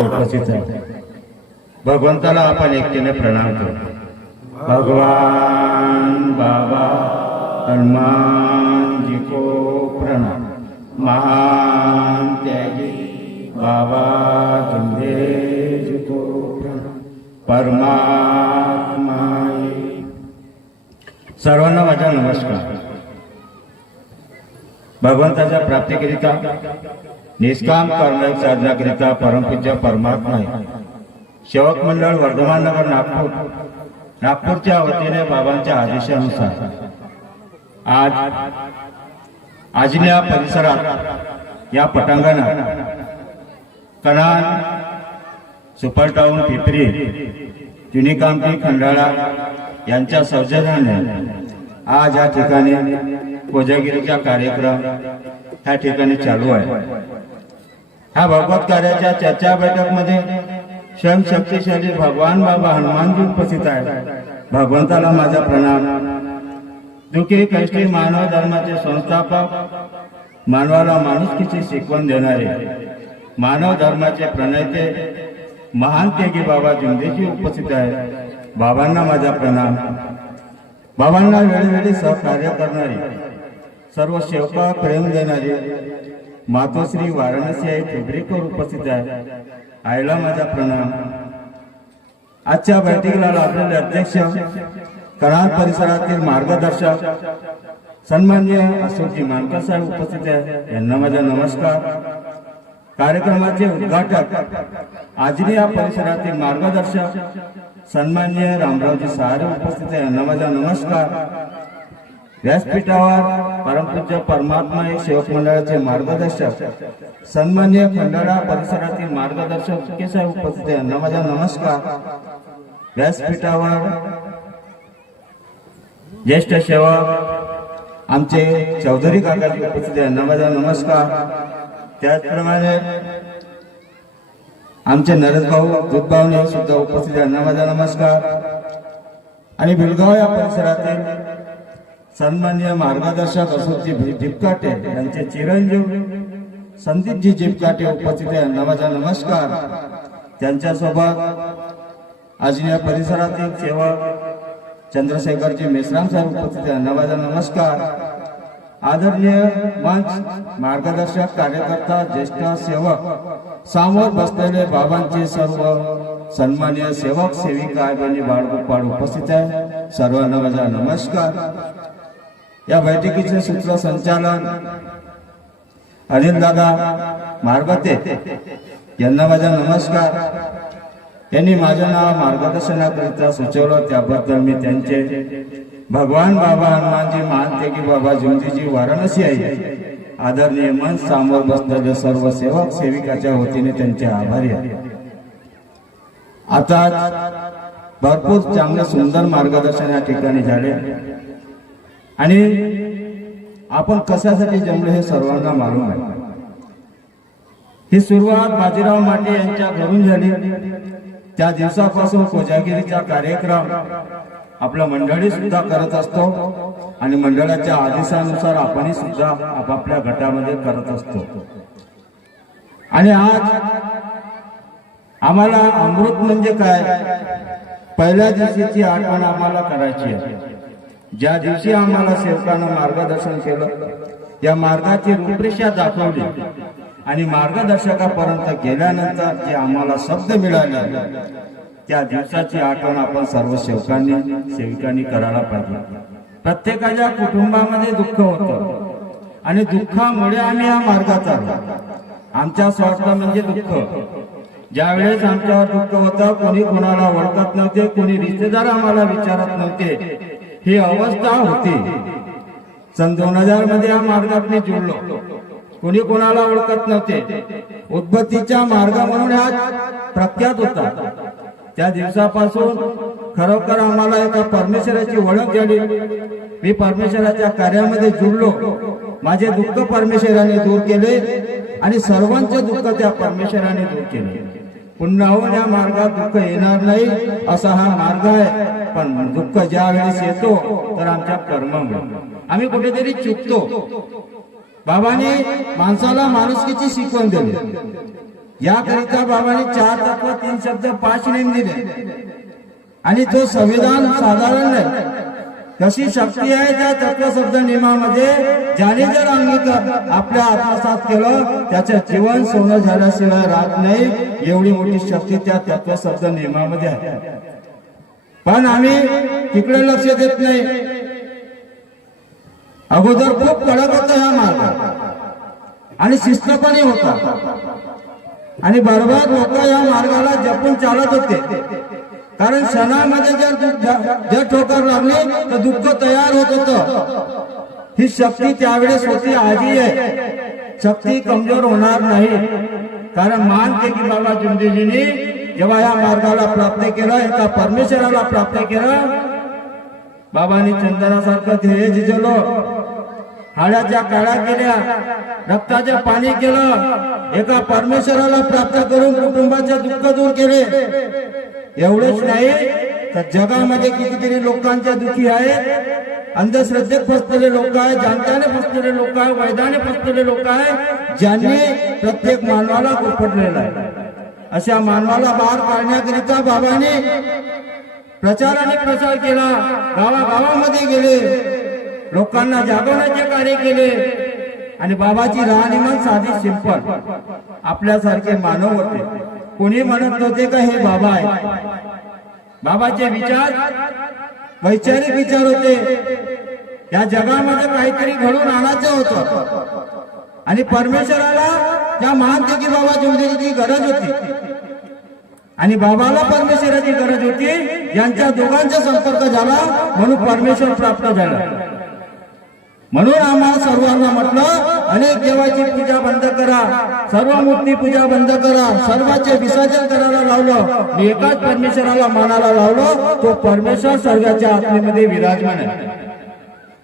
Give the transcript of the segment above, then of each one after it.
उपस्थित आहे. भगवंताला आपण एकटीने प्रणाम करतो. भगवान बाबा हनुमान जी को प्रणाम. महान त्यागी बाबा तुंदे जी को प्रणाम. परमात्मा सर्वांना माझा नमस्कार. भगवंताच्या प्राप्तीकरिता निष्काम कर्म साधनाकरिता परमपूज्य परमात्मा आहे. सेवक मंडळ वर्धमान नगर नागपूर नागपूरच्या वतीने बाबांच्या आदेशानुसार आज आजल्या परिसरात या पटांगणात कणान सुपर टाऊन पिपरी जुनी खंडाळा यांच्या सौजन्याने आज या ठिकाणी कोजागिरीचा कार्यक्रम ह्या ठिकाणी चालू आहे ह्या भगवत कार्याच्या चर्चा बैठकमध्ये स्वयंशक्तिशाली भगवान बाबा हनुमानजी उपस्थित आहे भगवंताला माझा प्रणाम. दुखी कष्टी मानव धर्माचे संस्थापक मानवाला माणुसकीची शिकवण देणारे मानव धर्माचे प्रणेते महान त्यागी बाबा जिंदेजी उपस्थित आहे बाबांना माझा प्रणाम. बाबांना वेळोवेळी सहकार्य करणारी सर्व सेवका प्रेम देणारी मातोश्री वाराणसी आई फेब्रिकर उपस्थित आहे. आईला माझा प्रणाम. आजच्या बैठकीला लाभलेले अध्यक्ष कराड परिसरातील मार्गदर्शक सन्मान्य अशोकजी मानकर साहेब उपस्थित आहे. यांना माझा नमस्कार. कार्यक्रमाचे उद्घाटक आजरी या परिसरातील मार्गदर्शक सन्मान्य रामरावजी सहारे उपस्थित आहे. यांना माझा नमस्कार. व्यासपीठावर परमपूज्य परमात्मा हे सेवक मंडळाचे मार्गदर्शक सन्मान्य खंडाळा परिसरातील मार्गदर्शक उपस्थित आहे यांना माझा नमस्कार. व्यासपीठावर ज्येष्ठ सेवक आमचे चौधरी काकाजी उपस्थित आहे यांना माझा नमस्कार. त्याचप्रमाणे आमचे नरेश भाऊ दुधभावने सुद्धा उपस्थित आहे यांना माझा नमस्कार. आणि बिलगाव या परिसरातील सन्मान्य मार्गदर्शक असोजी जिपकाटे यांचे चिरंजीव संदीपजी जिपकाटे उपस्थित आहे. यांना माझा नमस्कार. त्यांच्यासोबत आजनी या परिसरातील सेवक चंद्रशेखरजी मेश्राम साहेब उपस्थित आहे. यांना माझा नमस्कार. आदरणीय मंच मार्गदर्शक कार्यकर्ता ज्येष्ठ सेवक सामोर बसलेले बाबांचे सर्व सन्मान्य सेवक सेविका आणि बाळगोपाळ उपस्थित आहे. सर्वांना माझा नमस्कार. या बैठकीचे सूत्रसंचालन अनिल दादा मार्गते यांना माझा नमस्कार. यांनी माझं नाव मार्गदर्शनाकरिता सुचवलं त्याबद्दल मी त्यांचे भगवान बाबा हनुमानजी महान की बाबा जिंजीजी वाराणसी आहे. आदरणीय मन सामोर बसलेले सर्व सेवक सेविकाच्या वतीने त्यांचे आभारी आहे. आता भरपूर चांगले सुंदर मार्गदर्शन या ठिकाणी झाले. आणि आपण कशासाठी जमलो हे सर्वांना मालूम आहे. ही सुरुवात बाजीराव माटे यांच्या घरून झाली. त्या दिवसापासून कोजागिरीचा कार्यक्रम आपला मंडळी सुद्धा करत असतो आणि मंडळाच्या आदेशानुसार आपणही सुद्धा आपापल्या गटामध्ये करत असतो. आणि आज आम्हाला अमृत म्हणजे काय? पहिल्या दिवशीची आठवण आम्हाला करायची आहे. ज्या दिवशी आम्हाला सेवकानं मार्गदर्शन केलं या मार्गाची रूपरेषा दाखवली. आणि मार्गदर्शकापर्यंत गेल्यानंतर जे आम्हाला शब्द मिळाले त्या दिवसाची आठवण आपण सर्व सेवकांनी सेविकांनी करायला पाहिजे. प्रत्येकाच्या कुटुंबामध्ये दुःख होतं. आणि दुःखामुळे आम्ही या मार्गात आलो. आमच्या स्वार्थ म्हणजे दुःख. ज्या वेळेस आमच्यावर दुःख होतं कोणी कोणाला ओळखत नव्हते कोणी रिश्तेदार आम्हाला विचारत नव्हते ही अवस्था होती. सन दोन हजारमध्ये या मार्गात मी जुळलो. कोणी कोणाला ओळखत नव्हते. उद्बत्तीचा मार्ग म्हणून हा प्रख्यात होता. त्या दिवसापासून खरोखर आम्हाला एका परमेश्वराची ओळख झाली. मी परमेश्वराच्या कार्यामध्ये जुळलो. माझे दुःख परमेश्वराने दूर केले आणि सर्वांचे दुःख त्या परमेश्वराने दूर केले. पुन्हा या मार्गात दुःख येणार नाही असा हा मार्ग आहे. पण दुःख ज्या वेळेस येतो तर आमच्या कर्मामुळे. आम्ही कुठेतरी चुकतो. बाबाने माणसाला माणुसकीची शिकवण दिली. याकरिता बाबांनी चार तत्व तीन शब्द पाच नेम दिले. आणि तो संविधान साधारण नाही. कशी शक्ती आहे त्या तत्वशब्द नियमामध्ये. ज्याने जर अंगीकार आपल्या आत्मसात केलं त्याचं जीवन सोनं झाल्याशिवाय राहत नाही. एवढी मोठी शक्ती त्या तत्वशब्द नियमामध्ये आहे. पण आम्ही तिकडे लक्ष देत नाही. अगोदर खूप कडक होता हा मार्ग. आणि शिस्तपणे होता. आणि बरोबर लोक या मार्गाला जपून चालत होते. कारण क्षणामध्ये जर जर ठोकर लागली तर दुःख तयार होत होत. ही शक्ती त्यावेळेस होती आधी आहे. शक्ती कमजोर होणार नाही. कारण मानते की बाबा जुंदेजींनी जेव्हा या मार्गाला प्राप्त केलं एका परमेश्वराला प्राप्त केलं बाबांनी चंदनासारखं ध्येय झिजवलं. हाडाच्या काळा केल्या रक्ताचे पाणी केलं एका परमेश्वराला प्राप्त करून कुटुंबाचे दुःख दूर केले. एवढेच नाही तर जगामध्ये कितीतरी लोकांच्या दुखी आहेत. अंधश्रद्धेत फसलेले लोक आहेत जाणत्याने फसलेले लोक आहेत वैदाने फसलेले लोक आहेत ज्यांनी प्रत्येक मानवाला गुरफटलेला आहे. अशा मानवाला बाहेर काढण्याकरिता बाबांनी प्रचार आणि प्रसार केला गावागावामध्ये गेले लोकांना जागवण्याचे कार्य केले आणि बाबाची राहणीमान साधी सिंपल आपल्यासारखे मानव होते. कोणी म्हणत नव्हते का हे बाबा आहे? बाबाचे विचार वैचारिक विचार होते. या जगामध्ये काहीतरी घडून आणायचं होतं. आणि परमेश्वराला त्या मानते की बाबा जिंदगीची गरज होती. आणि बाबाला परमेश्वराची गरज होती. यांच्या दोघांचा संपर्क झाला म्हणून परमेश्वर प्राप्त झाला. म्हणून आम्हाला सर्वांना देवाची पूजा बंद करा. सर्व मूर्ती पूजा बंद करा. सर्वांचे विसर्जन करायला लावलं. मी एकाच परमेश्वराला मानायला लावलं. तो परमेश्वर स्वर्गाच्या आत्मेमध्ये विराजमान आहे.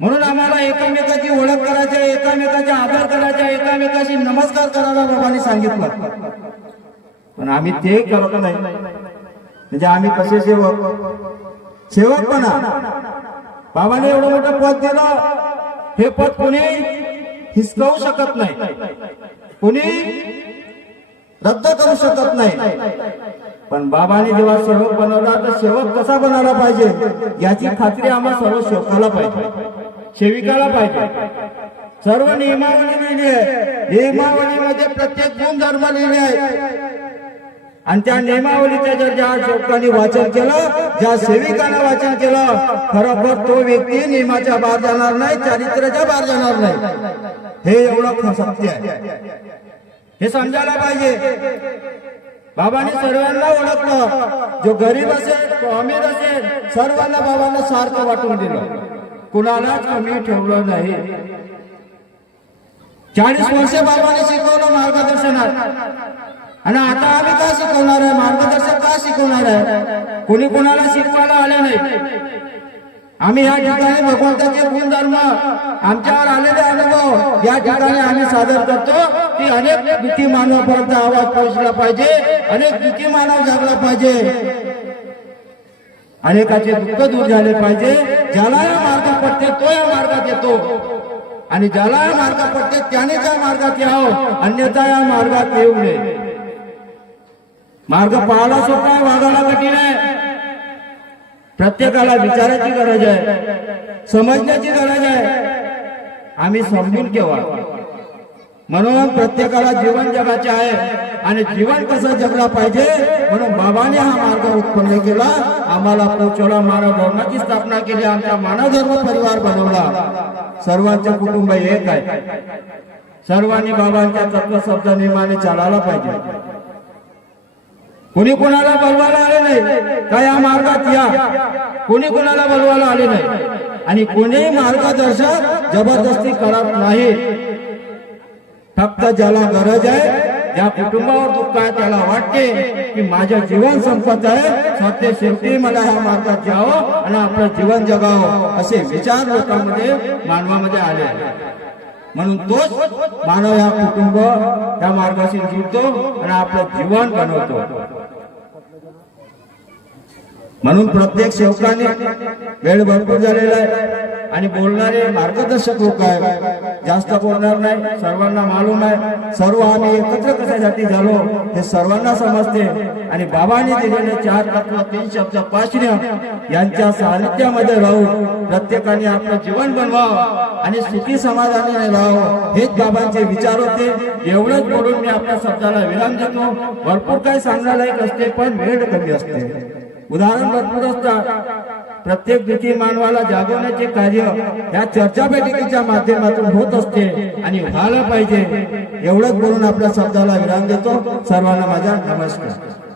म्हणून आम्हाला एकमेकाची ओळख करायची आहे, एकामेकाचा आदर करायचा एकामेकाशी नमस्कार करायला बाबांनी सांगितलं. पण आम्ही ते करत नाही. म्हणजे आम्ही कसे सेवक? सेवकपणा. बाबाने एवढं मोठं पद दिलं. हे पद कोणी हिसकावू शकत नाही. कोणी रद्द करू शकत नाही. पण बाबाने जेव्हा सेवक बनवला तर सेवक कसा बनायला पाहिजे? याची खात्री आम्हा सर्व सेवकाला पाहिजे. सेविकाला पाहिजे. सर्व नियमावली लिहिली आहे. नियमावलीमध्ये प्रत्येक गुण धर्म लिहिले आहे आणि त्या नियमावलीचं जर ज्या सेवकांनी वाचन केलं ज्या सेविकांना वाचन केलं खरोखर तो व्यक्ती नियमाच्या बाहेर जाणार नाही चारित्र्याच्या बाहेर जाणार नाही. हे एवढं सत्य आहे. हे समजायला पाहिजे. बाबांनी सर्वांना ओळखलं. जो गरीब असेल तो अमीर असेल सर्वांना बाबांना सारखं वाटून दिलं. कुणालाच कमी ठेवलं नाही. चाळीस वर्ष बाबांनी शिकवलं मार्गदर्शनात. आणि आता आम्ही का शिकवणार आहे? मार्गदर्शक का शिकवणार आहे? कोणी कोणाला शिकवायला आले नाही. आम्ही या ठिकाणी भगवंताचे गुणधर्म आमच्यावर आलेले अनुभव या ठिकाणी आम्ही सादर करतो. की अनेक भीती मानवापर्यंत आवाज पोहोचला पाहिजे. अनेक भीती मानव जागला पाहिजे. अनेकाचे दुःख दूर झाले पाहिजे. ज्याला या मार्ग पडते तो या मार्गात येतो. आणि ज्याला या मार्ग पडते त्याने त्या मार्गात यावं. अन्यथा या मार्गात येऊ नये. मार्ग पाहायला सोपा आहे वागायला कठीण आहे. प्रत्येकाला विचारायची गरज आहे समजण्याची गरज आहे. आम्ही समजून ठेवा म्हणून प्रत्येकाला जीवन जगाचे आहे आणि जीवन कसं जगला पाहिजे म्हणून बाबाने हा मार्ग उत्पन्न केला. आम्हाला पोचवला मानव धर्माची स्थापना केली आमचा मानव धर्म परिवार बनवला. सर्वांचे कुटुंब एक आहे. सर्वांनी बाबांच्या तत्व शब्द नियमाने चालायला पाहिजे. कोणी कोणाला बोलवायला आले नाही का या मार्गात या? कोणी कोणाला बोलवायला आले नाही? आणि कोणीही मार्गदर्शक जबरदस्ती करत नाही. फक्त ज्याला गरज आहे ज्या कुटुंबावर दुःख आहे त्याला वाटते की माझं जीवन संपत आहे सत्य शेवटी मला ह्या मार्गात जावं आणि आपलं जीवन जगावं असे विचार लोकांमध्ये मानवामध्ये आले म्हणून तोच मानव ह्या कुटुंब या मार्गाशी जुळतो आणि आपलं जीवन बनवतो. म्हणून प्रत्येक सेवकाने वेळ भरपूर झालेला आहे. आणि बोलणारे मार्गदर्शक लोक आहेत. जास्त बोलणार नाही सर्वांना मालूम आहे. सर्व आम्ही एकत्र कशासाठी झालो हे सर्वांना समजते. आणि बाबांनी दिलेले चार तत्व तीन शब्द पाचण्य यांच्या सानिध्यामध्ये राहून प्रत्येकाने आपलं जीवन बनवावं आणि सुखी समाधानाने राहावं हेच बाबांचे विचार होते. एवढंच बोलून मी आपल्या शब्दाला विराम देतो. भरपूर काही सांगण्यालायक असते पण वेळ कमी असते. उदाहरण भरपूर असतात. प्रत्येक दुखी मानवाला जागवण्याचे कार्य या चर्चा बैठकीच्या माध्यमातून होत असते आणि व्हायला पाहिजे. एवढंच बोलून आपल्या शब्दाला विराम देतो. सर्वांना माझा नमस्कार.